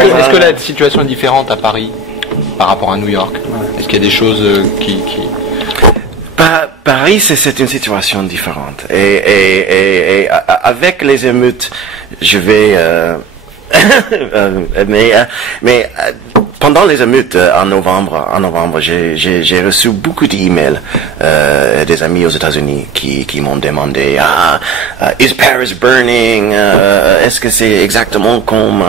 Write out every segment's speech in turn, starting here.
Est-ce que la situation est différente à Paris par rapport à New York? Est-ce qu'il y a des choses qui... Paris, c'est une situation différente. Et avec les émeutes, je vais... mais pendant les émeutes en novembre, j'ai reçu beaucoup d'emails des amis aux États-Unis qui m'ont demandé is Paris burning? Est-ce que c'est exactement comme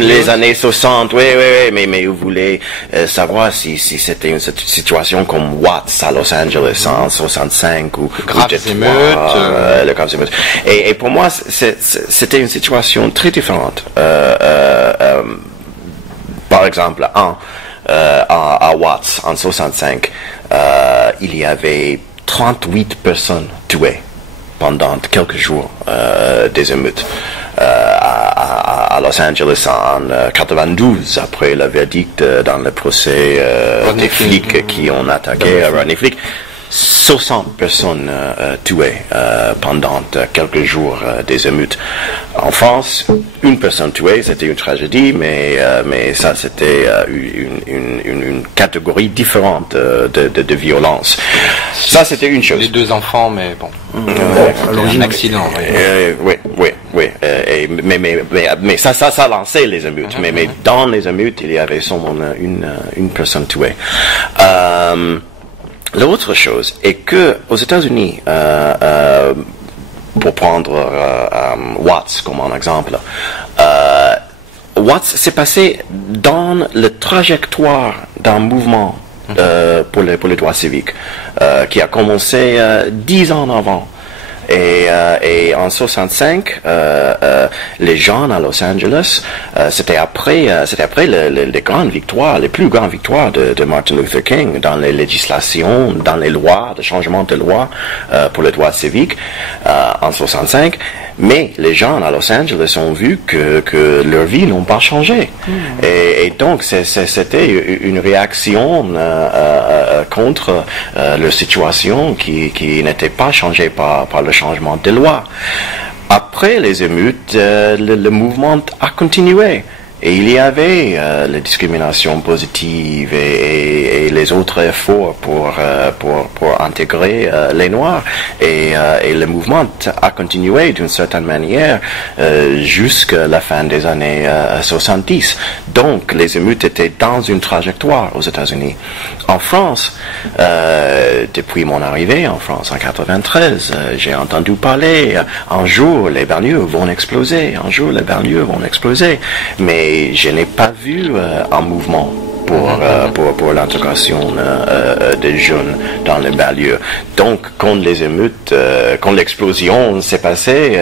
les années 60? Oui, mais vous voulez savoir si c'était une situation comme Watts à Los Angeles en 65 ou graves émeutes. Et pour moi, c'était une situation très différente. Par exemple, à Watts, en 65, il y avait 38 personnes tuées pendant quelques jours des émeutes. À Los Angeles en 92, après le verdict dans le procès des flics qui ont attaqué Rodney Flick, 60 personnes tuées pendant quelques jours des émeutes. En France, une personne tuée, c'était une tragédie, mais ça c'était une catégorie différente de violence. Ça c'était une chose. Les 2 enfants, mais bon, un accident. Oui. Mais ça a lancé les émeutes. Mais dans les émeutes, il y avait seulement une personne tuée. L'autre chose est que aux États-Unis, pour prendre Watts comme un exemple, Watts s'est passé dans la trajectoire d'un mouvement pour les droits civiques qui a commencé 10 ans avant. Et en 65, les gens à Los Angeles, c'était après les grandes victoires, les plus grandes victoires de Martin Luther King dans les législations, dans les lois, de changement de loi pour les droits civiques en 65. Mais les gens à Los Angeles ont vu que leur vie n'ont pas changé. Et donc, c'était une réaction contre leur situation qui n'était pas changée par le changement de loi. Après les émeutes, le mouvement a continué. Et il y avait la discrimination positive et les autres efforts pour intégrer les Noirs. Et le mouvement a continué d'une certaine manière jusqu'à la fin des années 70. Donc, les émeutes étaient dans une trajectoire aux États-Unis. En France, depuis mon arrivée en France en 93, j'ai entendu parler, un jour les banlieues vont exploser, mais je n'ai pas vu un mouvement pour l'intégration des jeunes dans les banlieues. Donc, quand les émeutes, quand l'explosion s'est passée,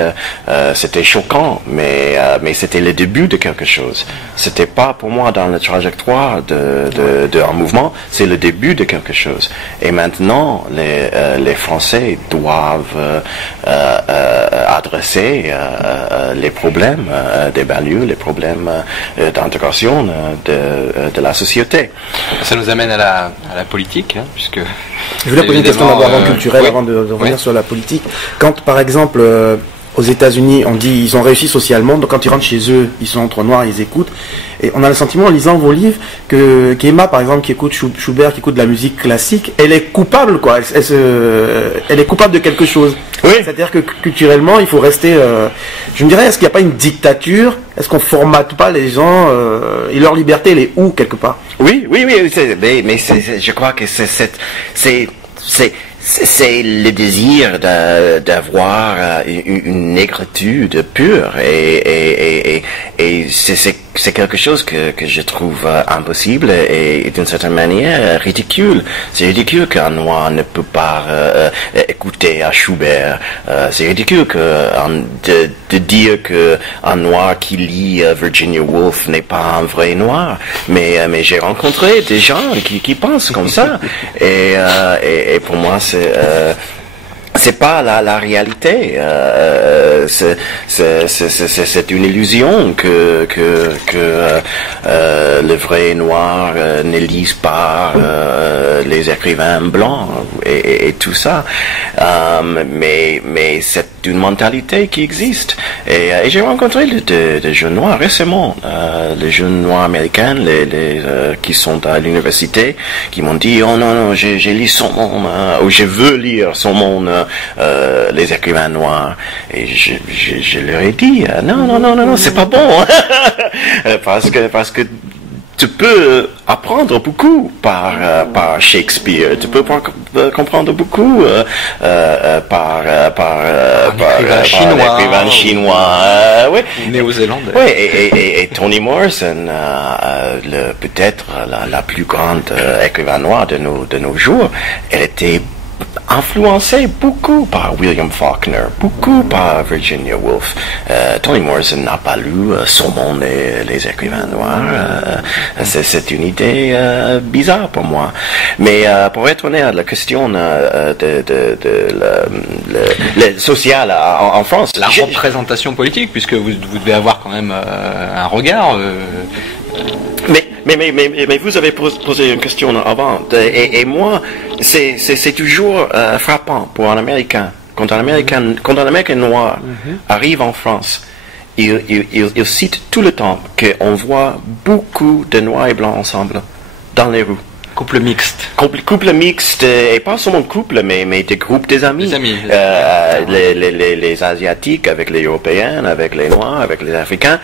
c'était choquant, mais c'était le début de quelque chose. C'était pas pour moi dans la trajectoire d'un mouvement, c'est le début de quelque chose. Et maintenant, les Français doivent adresser les problèmes des banlieues, les problèmes d'intégration de la société. Ça nous amène à la politique, puisque... Je voulais poser une question d'abord culturelle avant de revenir sur la politique. Quand, par exemple, aux États-Unis, on dit ils ont réussi socialement, donc quand ils rentrent chez eux, ils sont entre noirs, ils écoutent. Et on a le sentiment, en lisant vos livres, qu'Emma, par exemple, qui écoute Schubert, qui écoute de la musique classique, elle est coupable, quoi. Elle est coupable de quelque chose. Oui. C'est-à-dire que culturellement, il faut rester... je me dirais, est-ce qu'il n'y a pas une dictature? Est-ce qu'on formate pas les gens et leur liberté, elle est où, quelque part? Oui, mais je crois que c'est le désir d'avoir une négritude pure et c'est quelque chose que je trouve impossible et d'une certaine manière ridicule. C'est ridicule qu'un noir ne peut pas écouter à Schubert. C'est ridicule de dire qu'un noir qui lit Virginia Woolf n'est pas un vrai noir. Mais j'ai rencontré des gens qui pensent comme ça. Et pour moi, c'est pas la réalité. C'est une illusion que le vrai noir ne lise pas les écrivains blancs et tout ça. Mais c'est une mentalité qui existe. Et j'ai rencontré des jeunes noirs récemment, les jeunes noirs américains, qui sont à l'université, qui m'ont dit oh non j'ai lu son monde, ou je veux lire son monde. Les écrivains noirs, et je leur ai dit non, c'est pas bon. parce que tu peux apprendre beaucoup par Shakespeare, tu peux comprendre beaucoup par l'écrivain chinois, oui, néo-zélandais. Oui, et Toni Morrison, peut-être la plus grande écrivain noire de nos jours, elle était influencé beaucoup par William Faulkner, beaucoup par Virginia Woolf. Toni Morrison n'a pas lu son monde et les écrivains noirs. C'est une idée bizarre pour moi. Mais pour être honnête, la question de sociale en France, la représentation politique, puisque vous devez avoir quand même un regard. Mais vous avez posé une question avant, et moi, c'est toujours frappant pour un Américain. Quand un Américain noir arrive en France, il cite tout le temps qu'on voit beaucoup de noirs et blancs ensemble dans les rues. Couple mixte. Couple mixte, et pas seulement couple, mais des groupes des amis. Les Asiatiques avec les Européens, avec les Noirs, avec les Africains.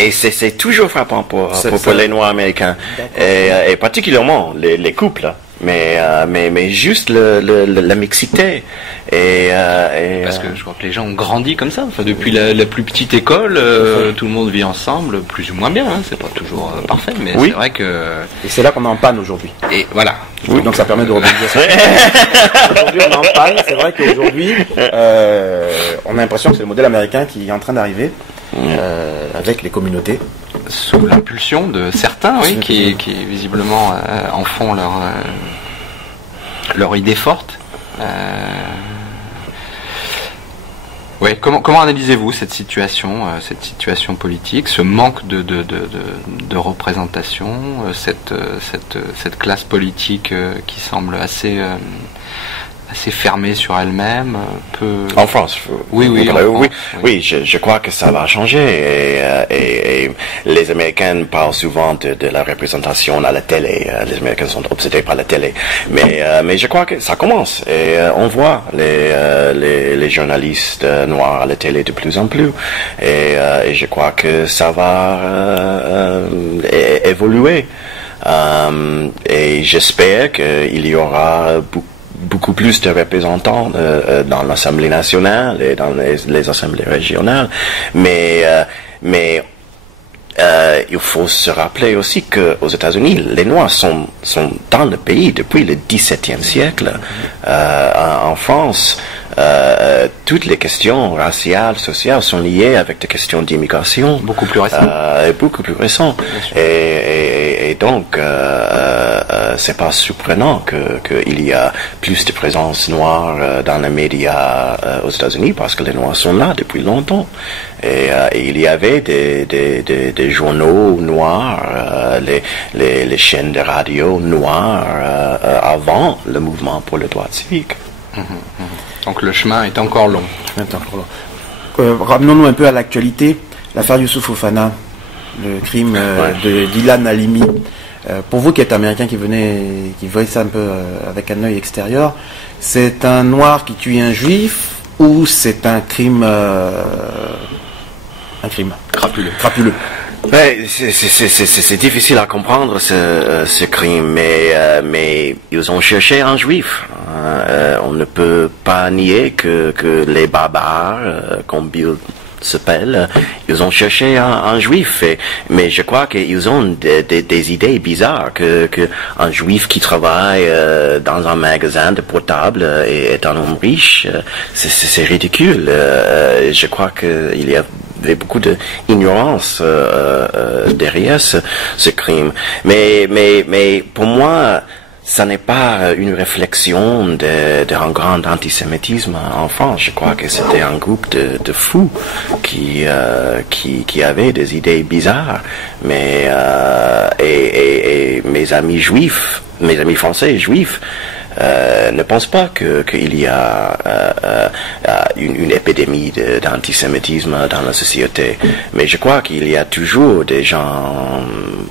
Et c'est toujours frappant pour les Noirs américains, et particulièrement les couples, mais juste la mixité. Parce que je crois que les gens ont grandi comme ça. Enfin, depuis la plus petite école, tout le monde vit ensemble, plus ou moins bien. Hein. C'est pas toujours parfait, mais c'est vrai que. Et c'est là qu'on est en panne aujourd'hui. Et voilà. Oui, donc ça permet de rebondir. Aujourd'hui, on est en panne. C'est vrai qu'aujourd'hui, on a l'impression que c'est le modèle américain qui est en train d'arriver. Avec les communautés. Sous l'impulsion de certains, oui, qui visiblement en font leur idée forte. Ouais, comment analysez-vous cette situation politique, ce manque de représentation, cette classe politique qui semble assez fermée sur elle-même, En France. Oui, je crois que ça va changer, et les Américains parlent souvent de la représentation à la télé. Les Américains sont obsédés par la télé, mais je crois que ça commence, et on voit les journalistes noirs à la télé de plus en plus, et je crois que ça va évoluer, et j'espère qu'il y aura beaucoup plus de représentants dans l'Assemblée nationale et dans les assemblées régionales, mais il faut se rappeler aussi qu'aux États-Unis, les Noirs sont dans le pays depuis le XVIIe siècle. En France, toutes les questions raciales, sociales sont liées avec des questions d'immigration. Beaucoup plus récentes. Et donc, c'est pas surprenant qu'il y a plus de présence noire dans les médias aux États-Unis, parce que les Noirs sont là depuis longtemps. Et il y avait des journaux noirs, les chaînes de radio noires avant le mouvement pour le droit civique. Donc le chemin est encore long. Ramenons-nous un peu à l'actualité. L'affaire Youssouf Fofana, le crime de Dylan Halimi. Pour vous qui êtes américain, qui voyez ça un peu avec un œil extérieur, c'est un noir qui tue un juif ou c'est un crime crapuleux? Ouais, c'est difficile à comprendre ce crime, mais ils ont cherché un juif. On ne peut pas nier que les barbares, comme Bill s'appelle, ils ont cherché un juif, mais je crois qu'ils ont des idées bizarres, que un juif qui travaille dans un magasin de portables est un homme riche, c'est ridicule. Je crois qu'il y a beaucoup d'ignorance derrière ce crime, mais pour moi ça n'est pas une réflexion d'un grand antisémitisme en France. Je crois que c'était un groupe de fous qui avaient des idées bizarres. Mais et mes amis juifs, mes amis français juifs, ne pensent pas qu'il y a une épidémie d'antisémitisme dans la société. Mais je crois qu'il y a toujours des gens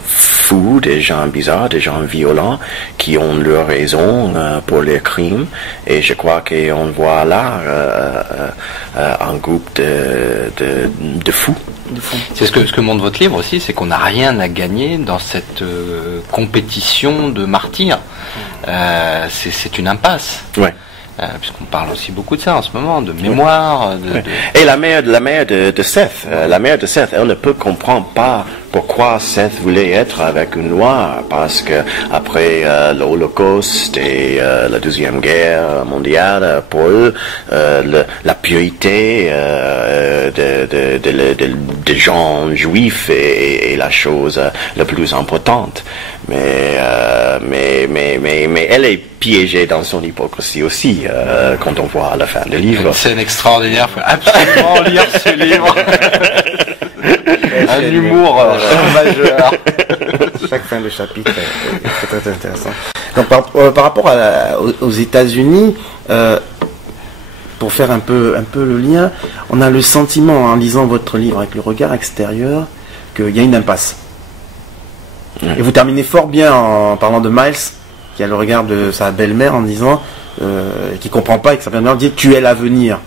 fous, des gens bizarres, des gens violents qui ont leur raison pour leurs crimes. Et je crois qu'on voit là un groupe de fous. C'est ce que montre votre livre aussi, c'est qu'on n'a rien à gagner dans cette compétition de martyrs. C'est une impasse. Ouais. Puisqu'on parle aussi beaucoup de ça en ce moment, de mémoire. Et la mère de Seth, elle ne peut comprendre pas pourquoi Seth voulait être avec une noire, parce que après l'Holocauste et la Deuxième Guerre mondiale, pour eux, la pureté des gens juifs est la chose la plus importante. Mais elle est piégée dans son hypocrisie aussi, quand on voit à la fin du livre. Une scène extraordinaire, il faut absolument lire ce livre. Un humour majeur. Chaque fin de chapitre est très, très intéressant. Donc, par rapport aux États-Unis, pour faire un peu le lien, on a le sentiment, en lisant votre livre avec le regard extérieur, qu'il y a une impasse. Et vous terminez fort bien en parlant de Miles, qui a le regard de sa belle-mère en disant, qui comprend pas et que sa belle-mère dit tu es l'avenir.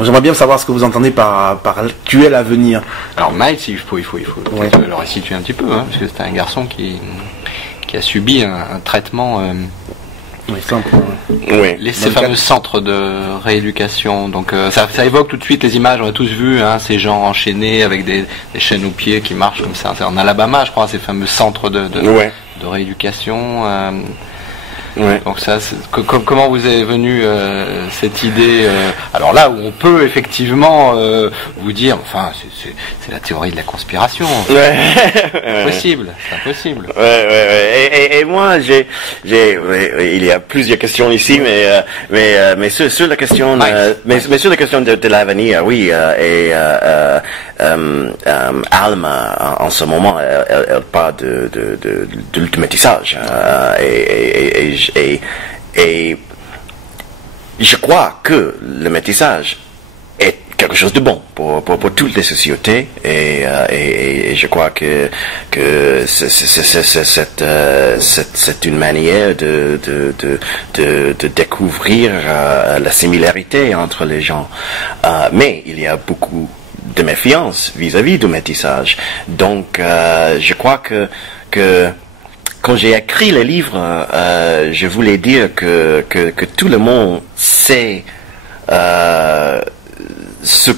J'aimerais bien savoir ce que vous entendez par tu es l'avenir. Alors Miles, il faut le resituer un petit peu, hein, parce que c'est un garçon qui a subi un traitement. Ces fameux centres de rééducation. Donc ça évoque tout de suite les images, on a tous vu ces gens enchaînés avec des chaînes aux pieds qui marchent comme ça. C'est en Alabama, je crois, ces fameux centres de rééducation. Donc ça, comment vous est venue cette idée alors là où on peut effectivement vous dire, enfin, c'est la théorie de la conspiration. C'est impossible. Et moi, il y a plusieurs questions ici, mais sur la question, mais sur la question de l'avenir, oui. Alma, en ce moment, elle parle de l'ultimétissage, et je crois que le métissage est quelque chose de bon pour toutes les sociétés, et je crois que c'est une manière de découvrir la similarité entre les gens, mais il y a beaucoup de méfiance vis-à-vis du métissage. Donc je crois que quand j'ai écrit le livre, je voulais dire que tout le monde sait ce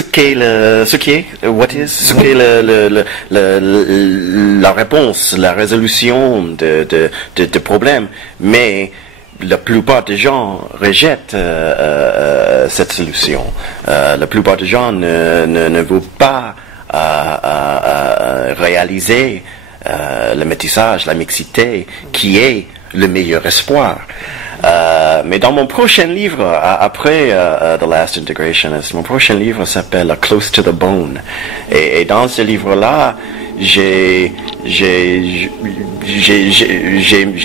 qu'est la réponse, la résolution de problèmes, mais la plupart des gens rejettent cette solution. La plupart des gens ne veulent pas réaliser le métissage, la mixité, qui est le meilleur espoir. Mais dans mon prochain livre, après The Last Integrationist, mon prochain livre s'appelle Close to the Bone. Et dans ce livre-là, j'ai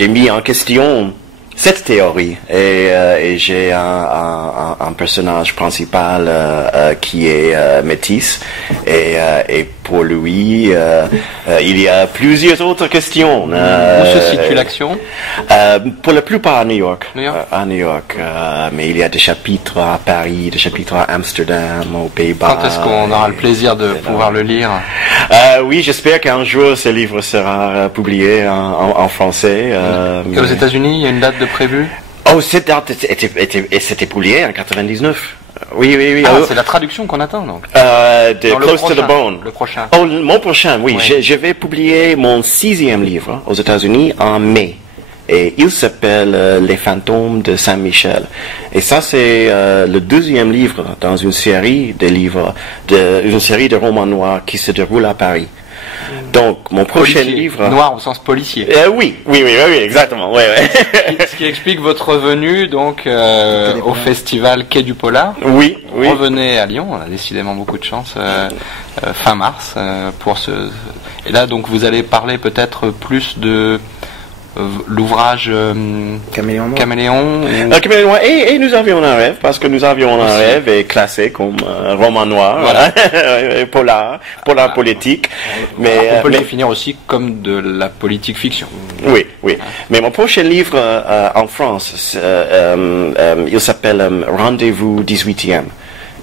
mis en question cette théorie, et j'ai un personnage principal qui est métis, et pour lui il y a plusieurs autres questions. Où se situe l'action? Pour la plupart à New York. À New York, mais il y a des chapitres à Paris, des chapitres à Amsterdam, aux Pays-Bas. Quand est-ce qu'on aura le plaisir de pouvoir le lire? Oui, j'espère qu'un jour ce livre sera publié en français. Et aux États-Unis, il y a une date de prévue? Oh, cette date c'était publié en 99. Oui. C'est la traduction qu'on attend, donc. De Close to the Bone. Le prochain. Oh, mon prochain, oui. Je vais publier mon 6e livre aux États-Unis en mai. Et il s'appelle Les fantômes de Saint-Michel. Et ça, c'est le 2e livre dans une série de livres, une série de romans noirs qui se déroule à Paris. Donc, mon prochain livre... Noir au sens policier. Oui, exactement. Oui. Ce qui explique votre venue donc au festival Quai du Polar. Oui. Revenez à Lyon, on a décidément beaucoup de chance fin mars pour ce... Et là, donc, vous allez parler peut-être plus de l'ouvrage Caméléon. Caméléon et nous avions un rêve, parce que nous avions un rêve et classé comme roman noir, voilà. polar politique. Mais on peut le définir aussi comme de la politique fiction. Oui. Mais mon prochain livre en France, il s'appelle Rendez-vous 18e.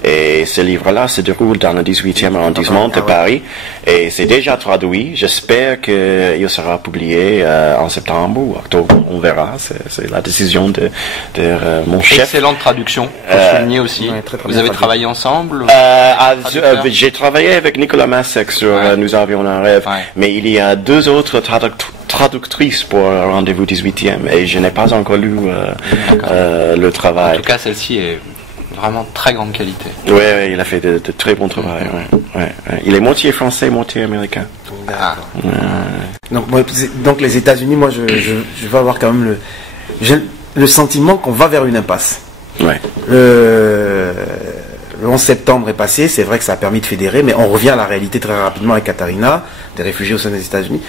Et ce livre-là se déroule dans le 18e arrondissement de Paris. Et c'est déjà traduit. J'espère qu'il sera publié en septembre ou octobre. On verra. C'est la décision de mon chef. Excellente traduction. Faut souligner aussi. Vous avez travaillé ensemble j'ai travaillé avec Nicolas Massec sur Nous avions un rêve. Mais il y a 2 autres traductrices pour Rendez-vous 18e. Et je n'ai pas encore lu le travail. En tout cas, celle-ci est vraiment très grande qualité. Oui, il a fait de très bons travail. Il est moitié français, moitié américain. Donc les États-Unis, moi, je vais avoir quand même le sentiment qu'on va vers une impasse. Ouais. Le 11 septembre est passé, c'est vrai que ça a permis de fédérer, mais on revient à la réalité très rapidement avec Katharina, des réfugiés au sein des États-Unis.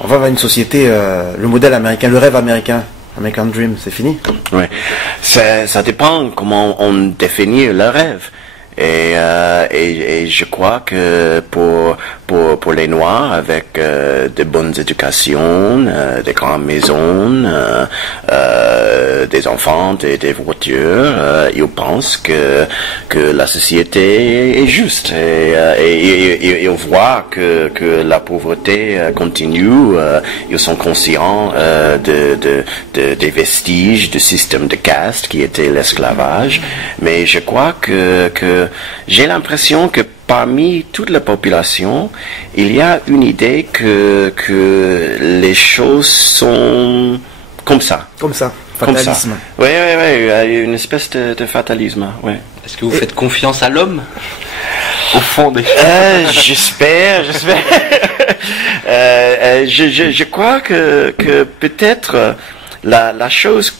On va vers une société, le modèle américain, le rêve américain. American Dream, c'est fini. Oui, ça dépend comment on définit le rêve. Et je crois que pour les Noirs, avec de bonnes éducations, des grandes maisons, des enfants, des voitures, ils pensent que la société est juste. Et on voit que la pauvreté continue. Ils sont conscients des vestiges du système de caste qui était l'esclavage. Mais je crois que j'ai l'impression que parmi toute la population, il y a une idée que les choses sont comme ça. Comme ça, fatalisme. Oui, une espèce de fatalisme. Ouais. Est-ce que vous faites confiance à l'homme au fond des... J'espère. Je crois que peut-être la chose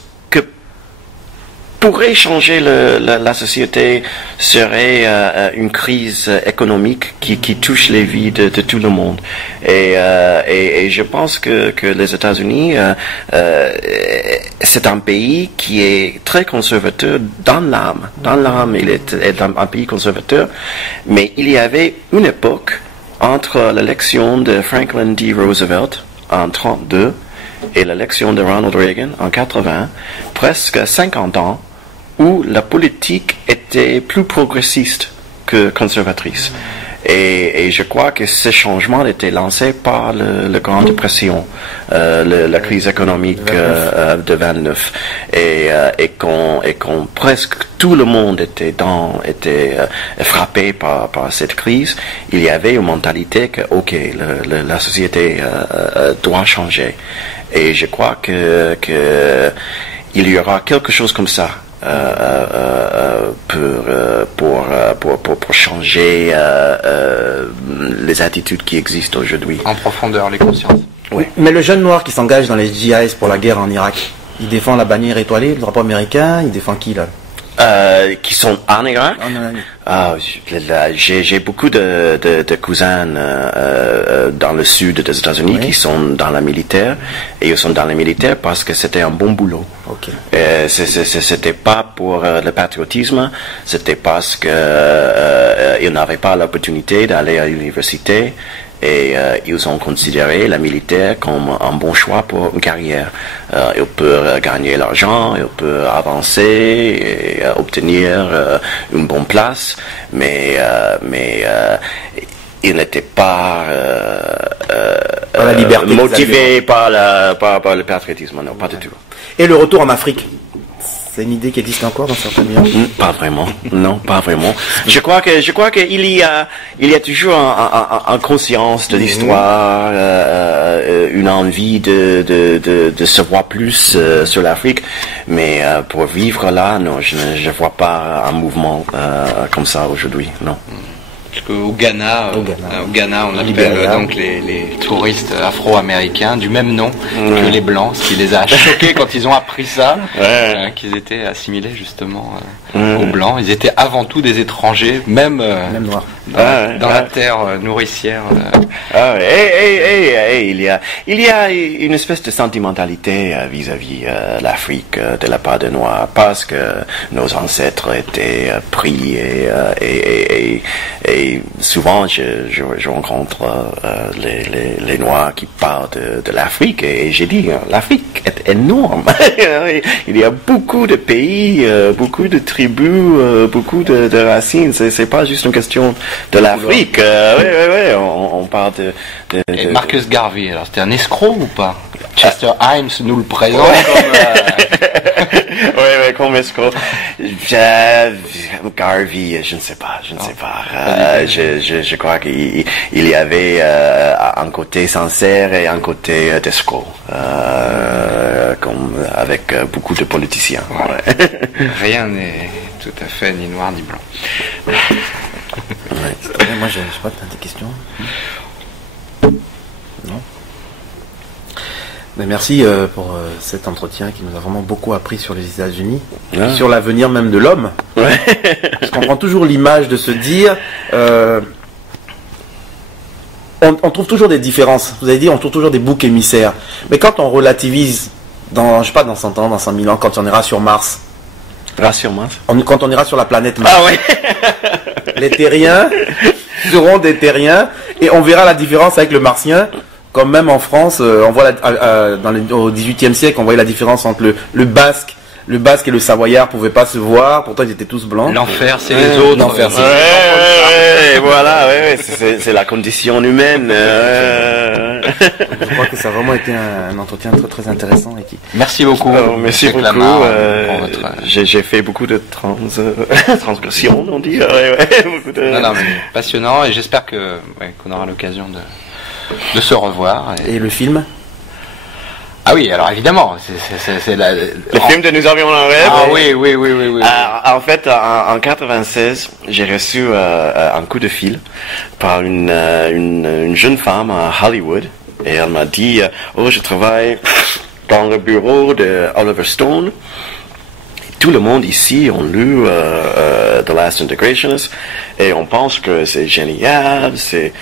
pourrait changer la société serait une crise économique qui touche les vies de tout le monde. Et je pense que les États-Unis, c'est un pays qui est très conservateur dans l'âme. Dans l'âme, il est un pays conservateur. Mais il y avait une époque entre l'élection de Franklin D. Roosevelt en 1932 et l'élection de Ronald Reagan en 1980, presque 50 ans, où la politique était plus progressiste que conservatrice. Et je crois que ce changement était lancé par la Grande Dépression, la crise économique de 29, et quand presque tout le monde était frappé par cette crise, il y avait une mentalité que la société doit changer. Et je crois que il y aura quelque chose comme ça. Pour changer les attitudes qui existent aujourd'hui. En profondeur, les consciences. Oui. Mais le jeune noir qui s'engage dans les GIs pour la guerre en Irak, il défend la bannière étoilée, le drapeau américain, il défend qui là? Qui sont en Irak. J'ai beaucoup de cousins dans le sud des États-Unis qui sont dans la militaire, et ils sont dans la militaire parce que c'était un bon boulot. Okay. C'était pas pour le patriotisme, c'était parce que ils n'avaient pas l'opportunité d'aller à l'université. Et ils ont considéré la militaire comme un bon choix pour une carrière. Ils peuvent gagner l'argent, ils peuvent avancer et obtenir une bonne place, mais ils n'étaient pas la liberté motivés par le patriotisme, non, pas du tout. Et le retour en Afrique, c'est une idée qui existe encore dans certains milieux? Pas vraiment, non, pas vraiment. Je crois qu'il y a toujours en conscience de l'histoire, une envie de savoir plus sur l'Afrique, mais pour vivre là, non, je vois pas un mouvement comme ça aujourd'hui, non. Au Ghana, on appelle donc les touristes afro-américains du même nom que les blancs, ce qui les a choqués quand ils ont appris ça, qu'ils étaient assimilés justement aux blancs. Ils étaient avant tout des étrangers, même noirs. Dans la terre nourricière. Il y a une espèce de sentimentalité vis-à-vis l'Afrique de la part des Noirs, parce que nos ancêtres étaient pris et souvent je rencontre les Noirs qui parlent de l'Afrique, et j'ai dit l'Afrique est énorme. Il y a beaucoup de pays, beaucoup de tribus, beaucoup de racines. C'est pas juste une question de l'Afrique. On parle de Et Marcus Garvey, alors c'était un escroc ou pas? Chester Himes nous le présente comme escroc. Garvey, je ne sais pas. Je crois qu'il y avait un côté sincère et un côté d'escroc, comme avec beaucoup de politiciens. Rien n'est tout à fait ni noir ni blanc. Moi, je sais pas, t'as des questions? Non. Mais merci pour cet entretien qui nous a vraiment beaucoup appris sur les États-Unis, sur l'avenir même de l'homme. Parce qu'on prend toujours l'image de se dire, on trouve toujours des différences. Vous avez dit, on trouve toujours des boucs émissaires. Mais quand on relativise, dans 100 ans, dans 100 000 ans, quand on ira sur Mars, quand on ira sur la planète Mars, les terriens seront des terriens, et on verra la différence avec le martien. Comme même en France, on voit au XVIIIe siècle, on voyait la différence entre le basque et le savoyard pouvaient pas se voir, pourtant ils étaient tous blancs. L'enfer, c'est les autres. L'enfer, c'est c'est la condition humaine. Je crois que ça a vraiment été un entretien très très intéressant. Merci beaucoup. Merci beaucoup. J'ai fait beaucoup de transgressions, on dit. Non, mais passionnant, et j'espère qu'on aura l'occasion de se revoir. Et le film? Ah oui, alors évidemment, c'est le film de Nous avions un rêve. Ah oui. En fait, en 96, j'ai reçu un coup de fil par une jeune femme à Hollywood, et elle m'a dit je travaille dans le bureau de Oliver Stone. Tout le monde ici ont lu The Last Integrationist, et on pense que c'est génial, c'est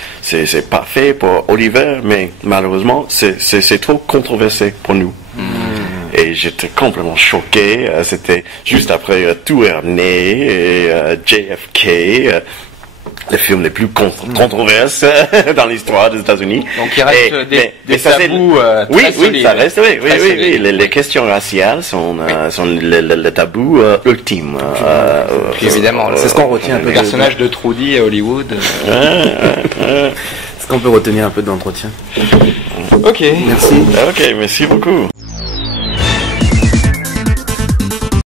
parfait pour Oliver, mais malheureusement c'est trop controversé pour nous. Et j'étais complètement choqué. C'était juste après Tout est ramené et JFK. Le film le plus controversé dans l'histoire des États-Unis. Donc il reste des tabous très solides. Ça reste, oui. Les questions raciales sont le tabou ultime. Évidemment, c'est ce qu'on retient un peu. Le personnage de Trudy à Hollywood. Ce qu'on peut retenir un peu de l'entretien. Ok. Merci. Ok, merci beaucoup.